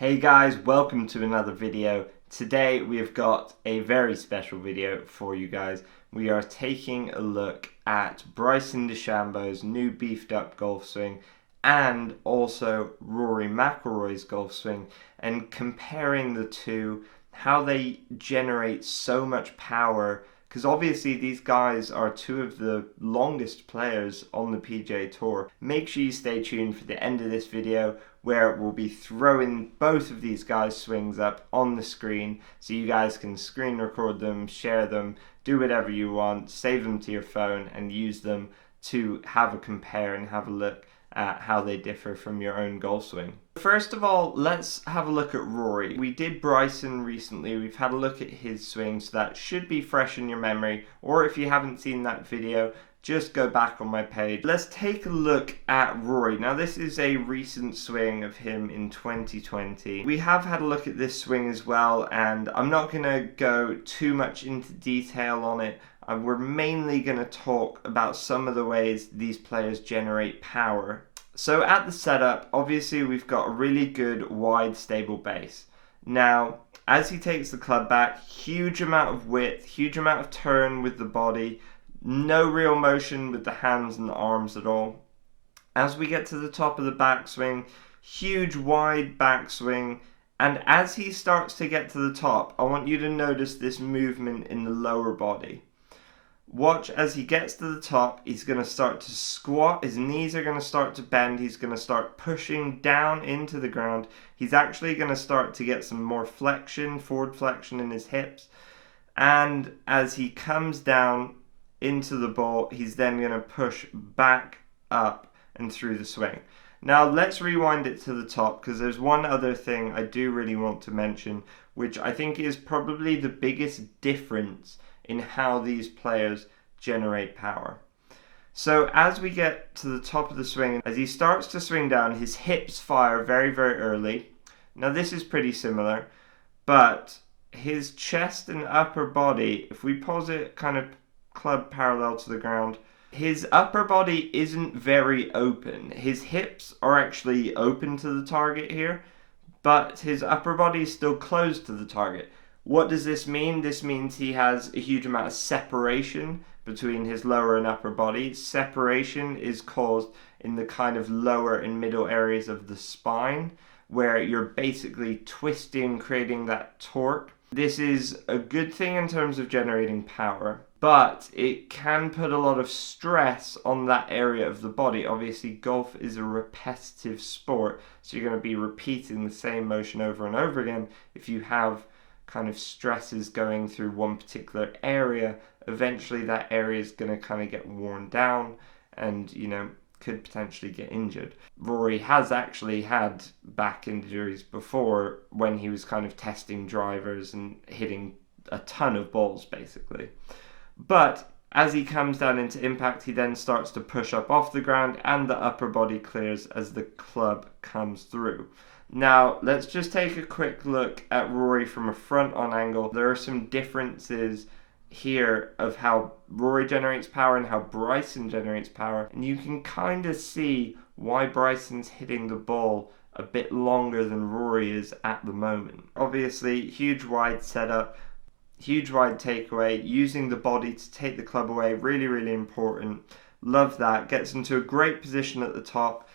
Hey guys, welcome to another video. Today we have got a very special video for you guys. We are taking a look at Bryson Dechambeau's new beefed up golf swing and also Rory Mcilroy's golf swing and comparing the two, how they generate so much power, because obviously these guys are two of the longest players on the PGA Tour. Make sure you stay tuned for the end of this video where we'll be throwing both of these guys' swings up on the screen so you guys can screen record them, share them, do whatever you want, save them to your phone and use them to have a compare and have a look at how they differ from your own golf swing. First of all, let's have a look at Rory. We did Bryson recently, we've had a look at his swing, so that should be fresh in your memory, or if you haven't seen that video, just go back on my page. Let's take a look at Rory. Now this is a recent swing of him in 2020. We have had a look at this swing as well, and I'm not going to go too much into detail on it. We're mainly going to talk about some of the ways these players generate power. So at the setup, obviously we've got a really good wide stable base. Now as he takes the club back, huge amount of width, huge amount of turn with the body, no real motion with the hands and the arms at all. As we get to the top of the backswing, huge wide backswing, and as he starts to get to the top, I want you to notice this movement in the lower body. Watch as he gets to the top, he's going to start to squat, his knees are going to start to bend, he's going to start pushing down into the ground. He's actually going to start to get some more flexion, forward flexion in his hips. And as he comes down into the ball, he's then going to push back up and through the swing. Now let's rewind it to the top, because there's one other thing I do really want to mention, which I think is probably the biggest difference in how these players generate power. So as we get to the top of the swing, as he starts to swing down, his hips fire very, very early. Now this is pretty similar, but his chest and upper body, if we pause it kind of club parallel to the ground, his upper body isn't very open. His hips are actually open to the target here, but his upper body is still closed to the target. What does this mean? This means he has a huge amount of separation between his lower and upper body. Separation is caused in the kind of lower and middle areas of the spine, where you're basically twisting, creating that torque. This is a good thing in terms of generating power, but it can put a lot of stress on that area of the body. Obviously, golf is a repetitive sport, so you're going to be repeating the same motion over and over again. If you have kind of stresses going through one particular area, eventually that area is going to kind of get worn down and, could potentially get injured. Rory has actually had back injuries before when he was kind of testing drivers and hitting a ton of balls basically. But as he comes down into impact, he then starts to push up off the ground and the upper body clears as the club comes through. Now, let's just take a quick look at Rory from a front-on angle. There are some differences here of how Rory generates power and how Bryson generates power. And you can kind of see why Bryson's hitting the ball a bit longer than Rory is at the moment. Obviously, huge wide setup, huge wide takeaway, using the body to take the club away, really, really important. Love that. Gets into a great position at the top.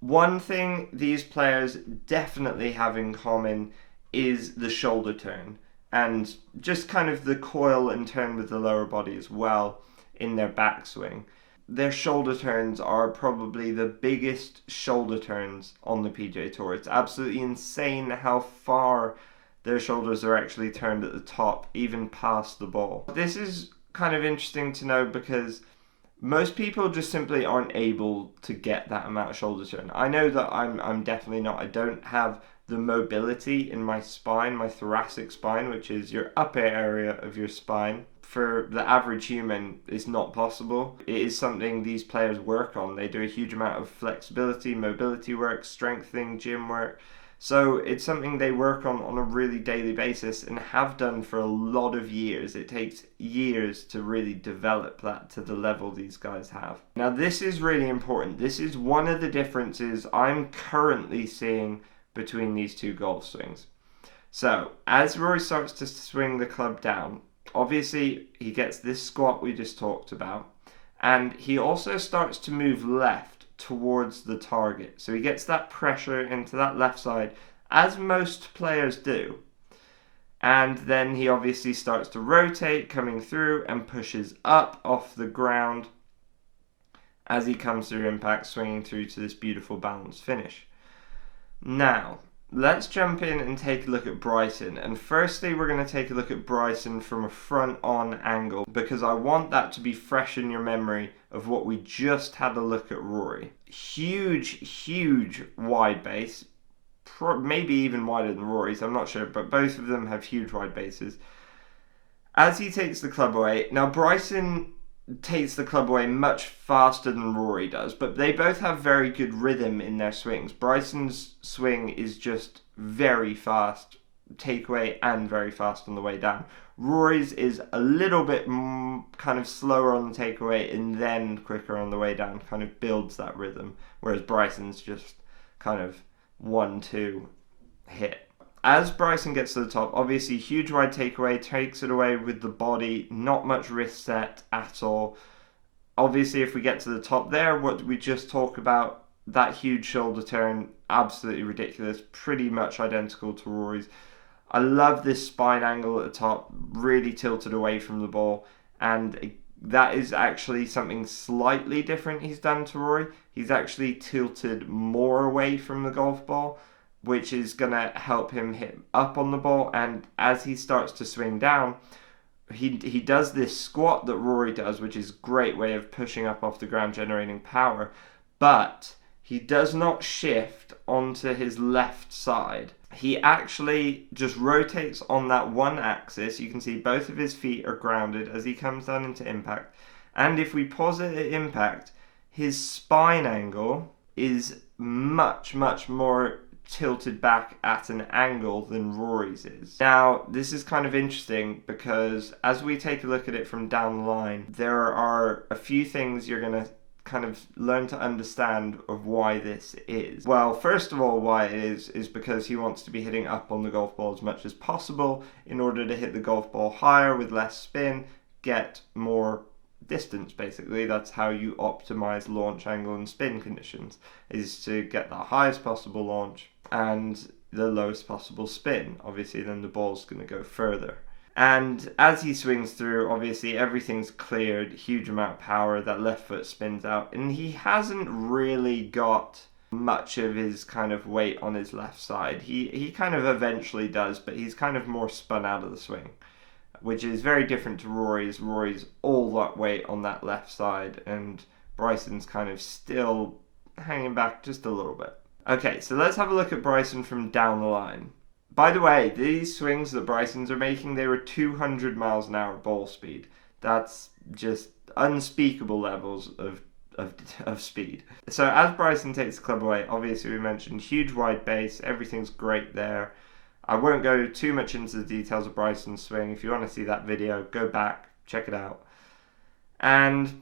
One thing these players definitely have in common is the shoulder turn and just kind of the coil and turn with the lower body as well in their backswing. Their shoulder turns are probably the biggest shoulder turns on the PGA Tour. It's absolutely insane how far their shoulders are actually turned at the top, even past the ball. This is kind of interesting to know because most people just simply aren't able to get that amount of shoulder turn. I know that I'm definitely not. I don't have the mobility in my spine, my thoracic spine, which is your upper area of your spine. For the average human, it's not possible. It is something these players work on. They do a huge amount of flexibility, mobility work, strengthening, gym work. So it's something they work on a really daily basis and have done for a lot of years. It takes years to really develop that to the level these guys have. Now this is really important. This is one of the differences I'm currently seeing between these two golf swings. So, as Rory starts to swing the club down, obviously he gets this squat we just talked about, and he also starts to move left towards the target. So he gets that pressure into that left side, as most players do. And then he obviously starts to rotate, coming through, and pushes up off the ground as he comes through impact, swinging through to this beautiful balanced finish. Now, let's jump in and take a look at Bryson. And firstly, we're going to take a look at Bryson from a front-on angle, because I want that to be fresh in your memory of what we just had a look at Rory. Huge wide base. Maybe even wider than Rory's, I'm not sure, but both of them have huge wide bases. As he takes the club away, now Bryson takes the club away much faster than Rory does, but they both have very good rhythm in their swings. Bryson's swing is just very fast takeaway and very fast on the way down. Rory's is a little bit kind of slower on the takeaway and then quicker on the way down, kind of builds that rhythm, whereas Bryson's just kind of 1-2 hit. As Bryson gets to the top, obviously huge wide takeaway, takes it away with the body, not much wrist set at all. Obviously if we get to the top there, what we just talked about, that huge shoulder turn, absolutely ridiculous, pretty much identical to Rory's. I love this spine angle at the top, really tilted away from the ball, and that is actually something slightly different he's done to Rory. He's actually tilted more away from the golf ball, which is going to help him hit up on the ball. And as he starts to swing down, he does this squat that Rory does, which is a great way of pushing up off the ground, generating power. But he does not shift onto his left side. He actually just rotates on that one axis. You can see both of his feet are grounded as he comes down into impact. And if we pause it at impact, his spine angle is much more tilted back at an angle than Rory's is. Now, this is kind of interesting because as we take a look at it from down the line, there are a few things you're going to kind of learn to understand of why this is. Well, first of all, why it is because he wants to be hitting up on the golf ball as much as possible in order to hit the golf ball higher with less spin, get more distance. Basically, that's how you optimize launch angle and spin conditions, is to get the highest possible launch and the lowest possible spin. Obviously then the ball's going to go further. And as he swings through, obviously everything's cleared, huge amount of power, that left foot spins out, and he hasn't really got much of his kind of weight on his left side. He kind of eventually does, but he's kind of more spun out of the swing, which is very different to Rory's. Rory's all that weight on that left side, and Bryson's kind of still hanging back just a little bit. Okay, so let's have a look at Bryson from down the line. By the way, these swings that Bryson's are making, they were 200 miles an hour ball speed. That's just unspeakable levels of speed. So as Bryson takes the club away, obviously we mentioned huge wide base, everything's great there. I won't go too much into the details of Bryson's swing. If you want to see that video, go back, check it out. And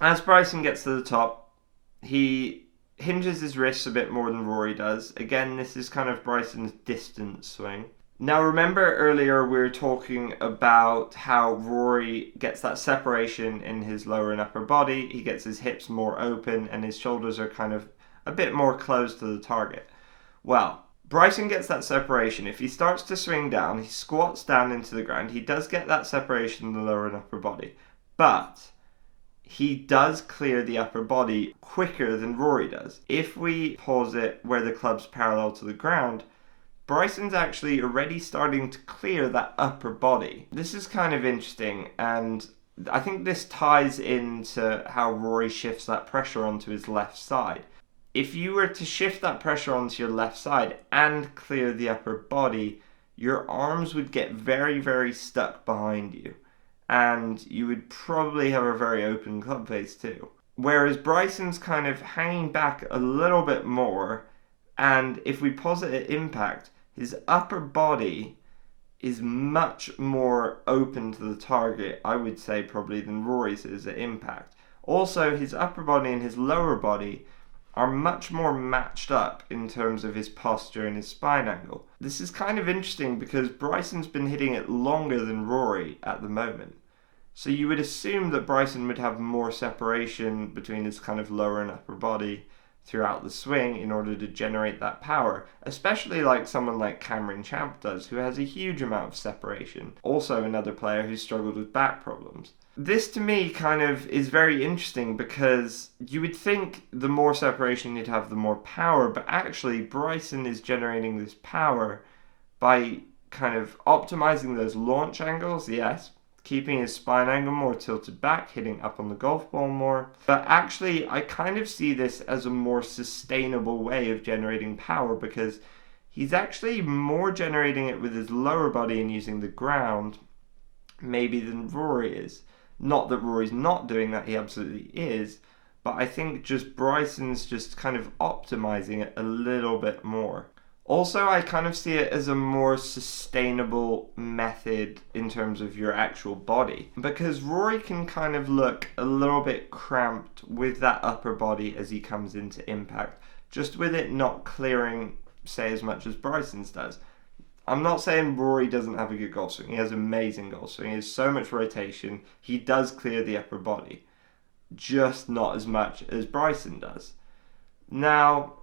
as Bryson gets to the top, he hinges his wrists a bit more than Rory does. Again, this is kind of Bryson's distance swing. Now remember earlier we were talking about how Rory gets that separation in his lower and upper body. He gets his hips more open and his shoulders are kind of a bit more close to the target. Well, Bryson gets that separation. If he starts to swing down, he squats down into the ground. He does get that separation in the lower and upper body. But he does clear the upper body quicker than Rory does. If we pause it where the club's parallel to the ground, Bryson's actually already starting to clear that upper body. This is kind of interesting, and I think this ties into how Rory shifts that pressure onto his left side. If you were to shift that pressure onto your left side and clear the upper body, your arms would get very stuck behind you, and you would probably have a very open club face too. Whereas Bryson's kind of hanging back a little bit more, and if we pause it at impact, his upper body is much more open to the target, I would say probably, than Rory's is at impact. Also, his upper body and his lower body are much more matched up in terms of his posture and his spine angle. This is kind of interesting because Bryson's been hitting it longer than Rory at the moment. So you would assume that Bryson would have more separation between his kind of lower and upper body throughout the swing in order to generate that power, especially like someone like Cameron Champ does, who has a huge amount of separation. Also another player who struggled with back problems. This to me kind of is very interesting because you would think the more separation you'd have, the more power, but actually Bryson is generating this power by kind of optimizing those launch angles, yes, keeping his spine angle more tilted back, hitting up on the golf ball more. But actually, I kind of see this as a more sustainable way of generating power because he's actually more generating it with his lower body and using the ground maybe than Rory is. Not that Rory's not doing that, he absolutely is, but I think just Bryson's just kind of optimizing it a little bit more. Also, I kind of see it as a more sustainable method in terms of your actual body, because Rory can kind of look a little bit cramped with that upper body as he comes into impact, just with it not clearing, say, as much as Bryson's does. I'm not saying Rory doesn't have a good golf swing. He has amazing golf swing. He has so much rotation. He does clear the upper body, just not as much as Bryson does. Now,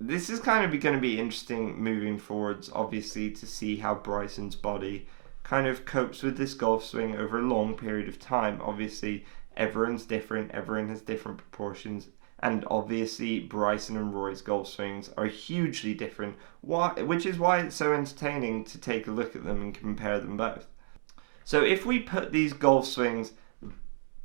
this is kind of going to be interesting moving forwards, obviously, to see how Bryson's body kind of copes with this golf swing over a long period of time. Obviously, everyone's different. Everyone has different proportions. And obviously, Bryson and Rory's golf swings are hugely different, which is why it's so entertaining to take a look at them and compare them both. So if we put these golf swings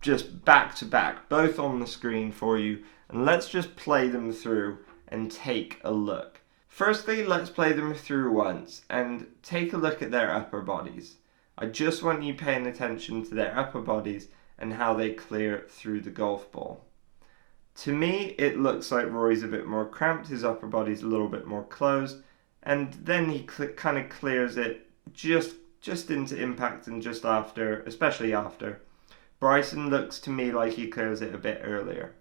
just back to back, both on the screen for you, and let's just play them through and take a look. Firstly, let's play them through once and take a look at their upper bodies. I just want you paying attention to their upper bodies and how they clear through the golf ball. To me, it looks like Rory's a bit more cramped, his upper body's a little bit more closed, and then he kind of clears it just into impact and just after, especially after. Bryson looks to me like he clears it a bit earlier.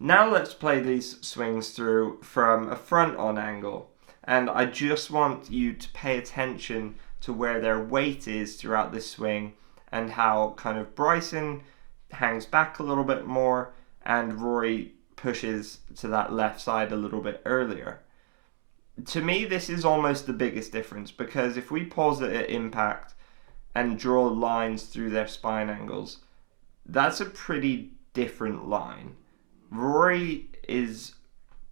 Now let's play these swings through from a front-on angle. And I just want you to pay attention to where their weight is throughout this swing and how kind of Bryson hangs back a little bit more and Rory pushes to that left side a little bit earlier. To me, this is almost the biggest difference because if we pause it at impact and draw lines through their spine angles, that's a pretty different line. Rory is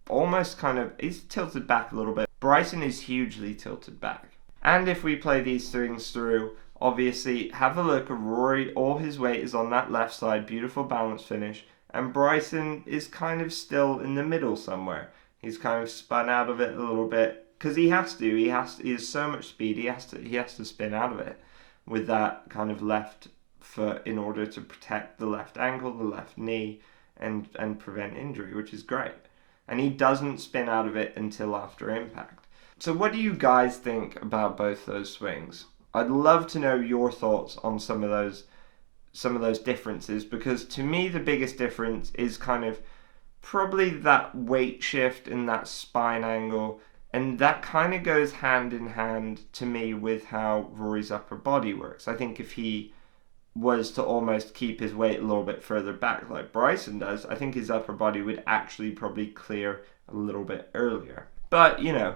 almost kind of, he's tilted back a little bit. Bryson is hugely tilted back. And if we play these things through, obviously have a look at Rory, all his weight is on that left side, beautiful balance finish, and Bryson is kind of still in the middle somewhere. He's kind of spun out of it a little bit, because he has so much speed, he has to spin out of it with that kind of left foot in order to protect the left ankle, the left knee, and prevent injury, which is great. And he doesn't spin out of it until after impact. So what do you guys think about both those swings? I'd love to know your thoughts on some of those differences, because to me the biggest difference is kind of probably that weight shift and that spine angle, and that kind of goes hand in hand to me with how Rory's upper body works. I think if he was to almost keep his weight a little bit further back like Bryson does, I think his upper body would actually probably clear a little bit earlier. But, you know,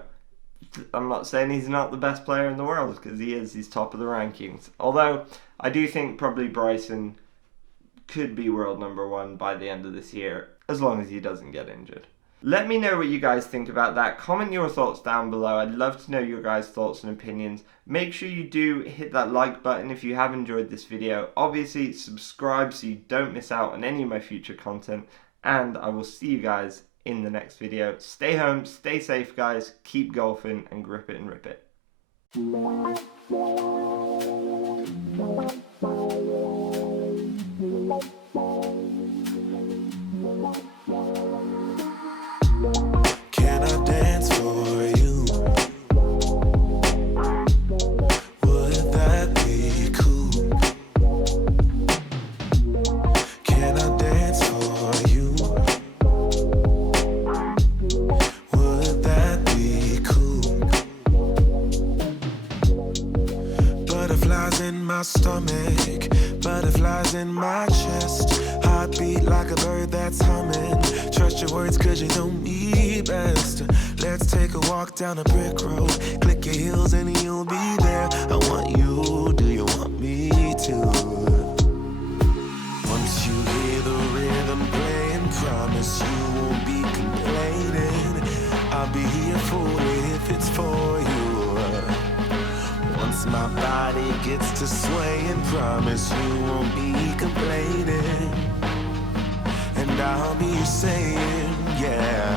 I'm not saying he's not the best player in the world, because he is. He's top of the rankings. Although, I do think probably Bryson could be world number one by the end of this year, as long as he doesn't get injured. Let me know what you guys think about that. Comment your thoughts down below. I'd love to know your guys' thoughts and opinions. Make sure you do hit that like button if you have enjoyed this video. Obviously, subscribe so you don't miss out on any of my future content. And I will see you guys in the next video. Stay home, stay safe, guys. Keep golfing and grip it and rip it. Can I dance for you? Would that chest. Heartbeat like a bird that's humming. Trust your words cause you know me best. Let's take a walk down a brick road. Click your heels and you'll be there. I want you, do you want me to? Once you hear the rhythm playing, promise you won't be complaining. I'll be here for it if it's for you. Once my body gets to swaying, promise you won't be complaining. And I'll be saying, yeah.